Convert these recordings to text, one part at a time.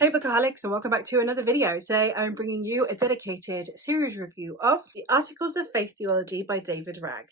Hey Bookaholics, and welcome back to another video. Today I'm bringing you a dedicated series review of The Articles of Faith Theology by David Wragg.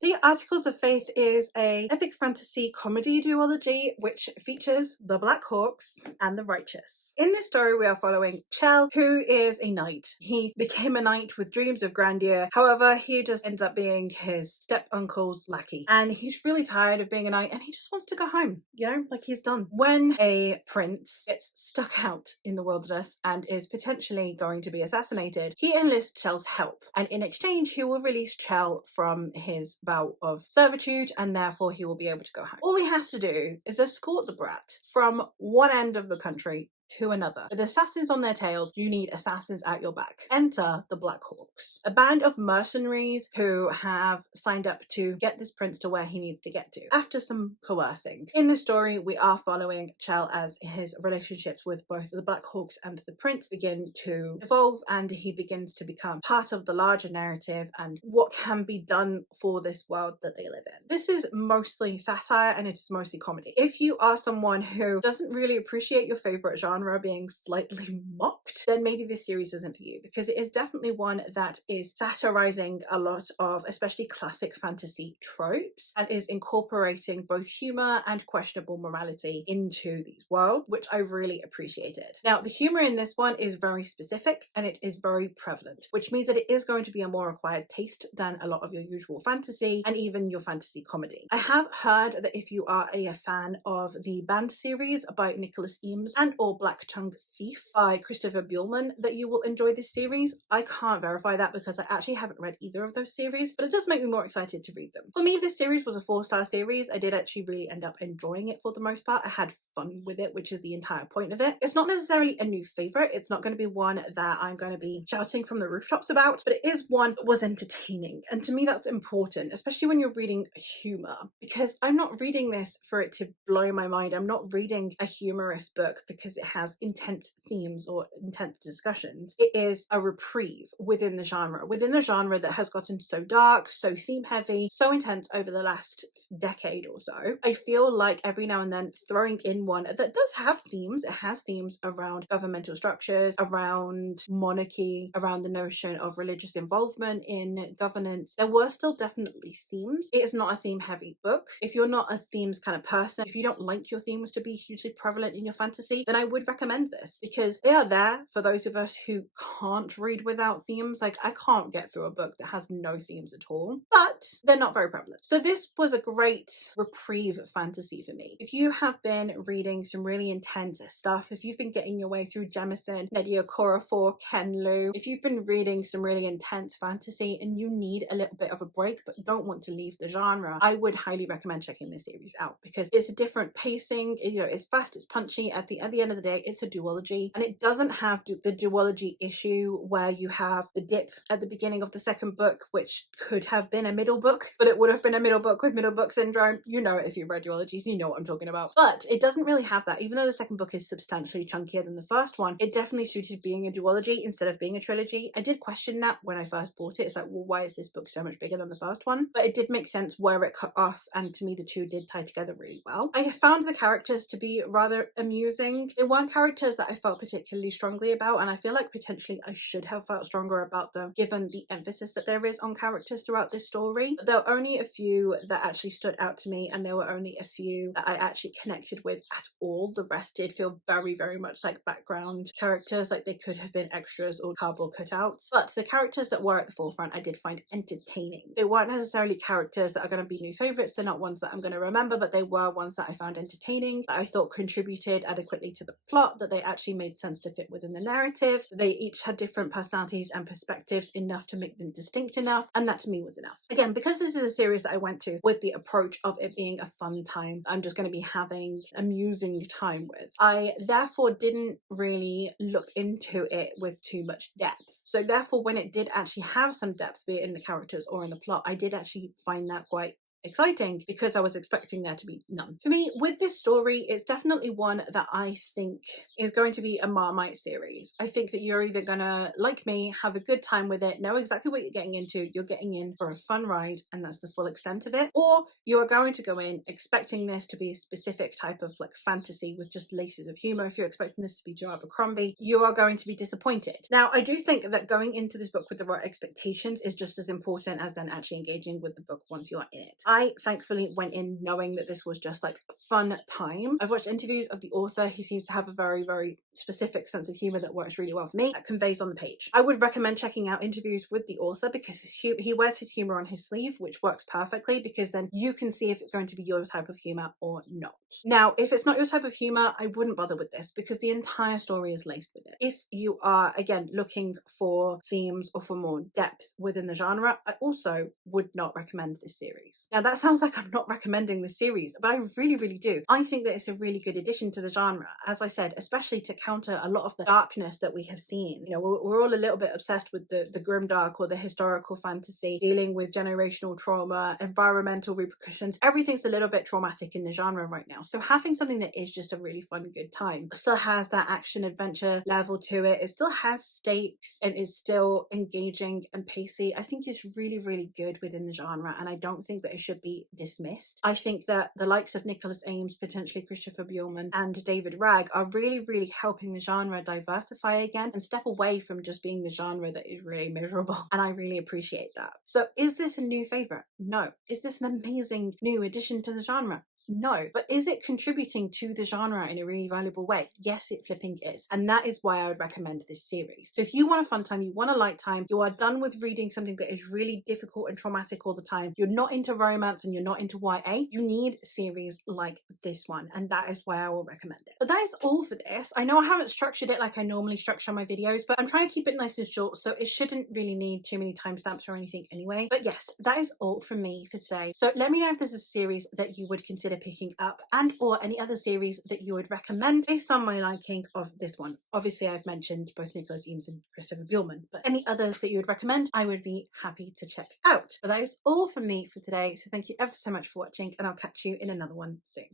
The Articles of Faith is an epic fantasy comedy duology which features the Black Hawks and the Righteous. In this story we are following Chell, who is a knight. He became a knight with dreams of grandeur, however he just ends up being his step-uncle's lackey. And he's really tired of being a knight and he just wants to go home, like he's done. When a prince gets stuck out in the wilderness and is potentially going to be assassinated, he enlists Chell's help, and in exchange he will release Chell from his vow of servitude, and therefore he will be able to go home. All he has to do is escort the brat from one end of the country to another. With assassins on their tails, you need assassins at your back. Enter the Black Hawks, a band of mercenaries who have signed up to get this prince to where he needs to get to after some coercing. In the story, we are following Chell as his relationships with both the Black Hawks and the prince begin to evolve, and he begins to become part of the larger narrative and what can be done for this world that they live in. This is mostly satire and it is mostly comedy. If you are someone who doesn't really appreciate your favorite genre being slightly mocked, then maybe this series isn't for you, because it is definitely one that is satirizing a lot of especially classic fantasy tropes and is incorporating both humor and questionable morality into these world, which I really appreciated. Now, the humor in this one is very specific and it is very prevalent, which means that it is going to be a more acquired taste than a lot of your usual fantasy and even your fantasy comedy. I have heard that if you are a fan of the Band series by Nicholas Eames and or Black Tongue Thief by Christopher Buehlman, that you will enjoy this series. I can't verify that because I actually haven't read either of those series, but it does make me more excited to read them. For me, this series was a 4-star series. I did actually really end up enjoying it for the most part. I had fun with it, which is the entire point of it. It's not necessarily a new favorite. It's not going to be one that I'm going to be shouting from the rooftops about, but it is one that was entertaining. And to me, that's important, especially when you're reading humor, because I'm not reading this for it to blow my mind. I'm not reading a humorous book because it has intense themes or intense discussions. It is a reprieve within the genre that has gotten so dark, so theme heavy, so intense over the last decade or so. I feel like every now and then throwing in one that does have themes. It has themes around governmental structures, around monarchy, around the notion of religious involvement in governance. There were still definitely themes. It is not a theme heavy book. If you're not a themes kind of person, if you don't like your themes to be hugely prevalent in your fantasy, then I would recommend this, because they are there for those of us who can't read without themes. Like, I can't get through a book that has no themes at all, but they're not very prevalent. So this was a great reprieve fantasy for me. If you have been reading some really intense stuff, if you've been getting your way through Jemison, Nedia Okorafor, Ken Liu, if you've been reading some really intense fantasy and you need a little bit of a break but don't want to leave the genre, I would highly recommend checking this series out, because it's a different pacing. It's fast, it's punchy. At the end of the day, it's a duology, and it doesn't have the duology issue where you have the dip at the beginning of the second book, which could have been a middle book, but it would have been a middle book with middle book syndrome. If you've read duologies, you know what I'm talking about. But it doesn't really have that. Even though the second book is substantially chunkier than the first one, it definitely suited being a duology instead of being a trilogy. I did question that when I first bought it. It's like, well, why is this book so much bigger than the first one? But it did make sense where it cut off, and to me the two did tie together really well. I found the characters to be rather amusing. There weren't characters that I felt particularly strongly about, and I feel like potentially I should have felt stronger about them given the emphasis that there is on characters throughout this story. There were only a few that actually stood out to me, and there were only a few that I actually connected with at all. The rest did feel very, very much like background characters, like they could have been extras or cardboard cutouts. But the characters that were at the forefront I did find entertaining. They weren't necessarily characters that are going to be new favourites. They're not ones that I'm going to remember, but they were ones that I found entertaining, that I thought contributed adequately to the plot, that they actually made sense to fit within the narrative. They each had different personalities and perspectives enough to make them distinct enough, and that to me was enough. Again, because this is a series that I went to with the approach of it being a fun time, I'm just going to be having amusing time with, I therefore didn't really look into it with too much depth. So therefore, when it did actually have some depth, be it in the characters or in the plot, I did actually find that quite exciting because I was expecting there to be none. For me, with this story, it's definitely one that I think is going to be a Marmite series. I think that you're either gonna, like me, have a good time with it, know exactly what you're getting into, you're getting in for a fun ride, and that's the full extent of it, or you are going to go in expecting this to be a specific type of like fantasy with just laces of humor. If you're expecting this to be Joe Abercrombie, you are going to be disappointed. Now, I do think that going into this book with the right expectations is just as important as then actually engaging with the book once you are in it. I thankfully went in knowing that this was just like a fun time. I've watched interviews of the author. He seems to have a very, very specific sense of humor that works really well for me, that conveys on the page. I would recommend checking out interviews with the author because he wears his humor on his sleeve, which works perfectly because then you can see if it's going to be your type of humor or not. Now, if it's not your type of humor, I wouldn't bother with this because the entire story is laced with it. If you are, again, looking for themes or for more depth within the genre, I also would not recommend this series. Now, that sounds like I'm not recommending this series, but I really, really do. I think that it's a really good addition to the genre, as I said, especially to counter a lot of the darkness that we have seen. You know, we're all a little bit obsessed with the grimdark or the historical fantasy, dealing with generational trauma, environmental repercussions. Everything's a little bit traumatic in the genre right now. So having something that is just a really fun, good time, still has that action adventure level to it, it still has stakes and is still engaging and pacey, I think is really, really good within the genre, and I don't think that it should be dismissed. I think that the likes of Nicholas Ames, potentially Christopher Buehlman, and David Wragg are really, really helping the genre diversify again and step away from just being the genre that is really miserable, and I really appreciate that. So is this a new favourite? No. Is this an amazing new addition to the genre? No. But is it contributing to the genre in a really valuable way? Yes, it flipping is. And that is why I would recommend this series. So if you want a fun time, you want a light time, you are done with reading something that is really difficult and traumatic all the time, you're not into romance and you're not into YA, you need a series like this one. And that is why I will recommend it. But that is all for this. I know I haven't structured it like I normally structure my videos, but I'm trying to keep it nice and short, so it shouldn't really need too many timestamps or anything anyway. But yes, that is all from me for today. So let me know if this is a series that you would consider picking up, and or any other series that you would recommend based on my liking of this one. Obviously, I've mentioned both Nicholas Eames and Christopher Buehlman, but any others that you would recommend, I would be happy to check out. But that is all from me for today, so thank you ever so much for watching, and I'll catch you in another one soon.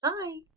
Bye!